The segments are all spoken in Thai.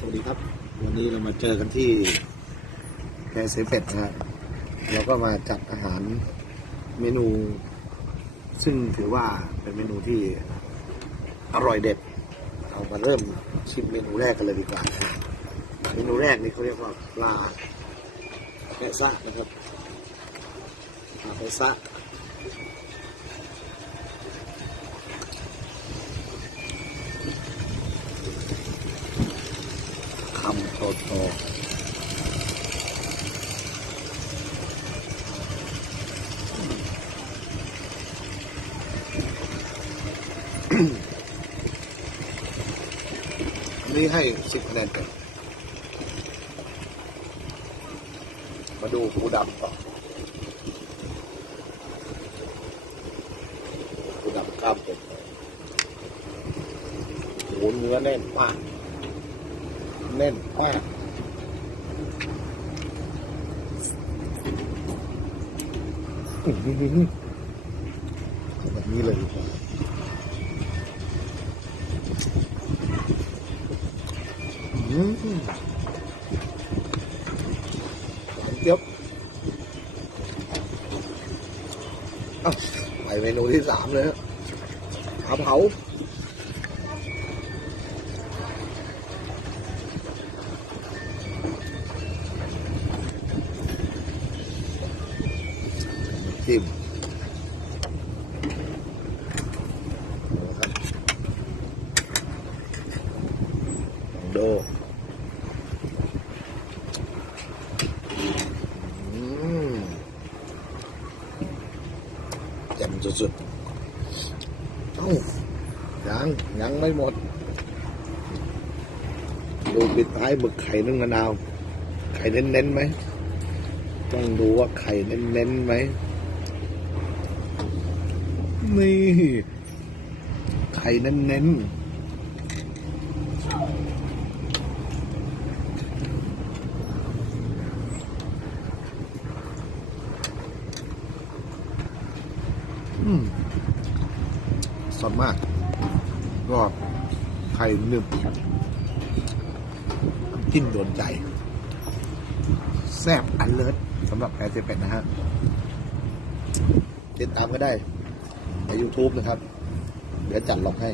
สวัสดีครับ วันนี้เรามาเจอกันที่แกเซเป็ดนะฮะเราก็มาจัดอาหารเมนู ซึ่งถือว่าเป็นเมนูที่อร่อยเด็ด เรามาเริ่มชิมเมนูแรกกันเลยดีกว่านะเมนูแรกนี่เขาเรียกว่าปลาแกะซะนะครับปลาแกะซะ คำโตโตอันนี้ให้สิบคะแนนเต็มมาดูปูดำต่อปูดำกล้ามเป็ดโหเนื้อแน่นมาก แน่นมากแบบนี้เลยอืมเดี๋ยวไปเมนูที่สามเลยครับเผา จิ้มโดอืมแจ่มสุดๆเอ้ายัง ยังไม่หมด ดูปิดท้ายหมึกไข่นึ่งมะนาว ไข่เน้นๆไหม ต้องดูว่าไข่เน้นๆไหม นี่ ไข่เน้นๆอืมสดมากก็ไข่หนึบน้ำจิ้มโดนใจ แซ่บอันเลิศสำหรับแพรเซเป็ดนะฮะติดตามก็ได้ ใน YouTube นะครับ เดี๋ยวจัดลงให้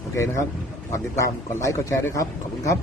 โอเคนะครับฝากติดตามกดไลค์กดแชร์ด้วยครับ ขอบคุณครับ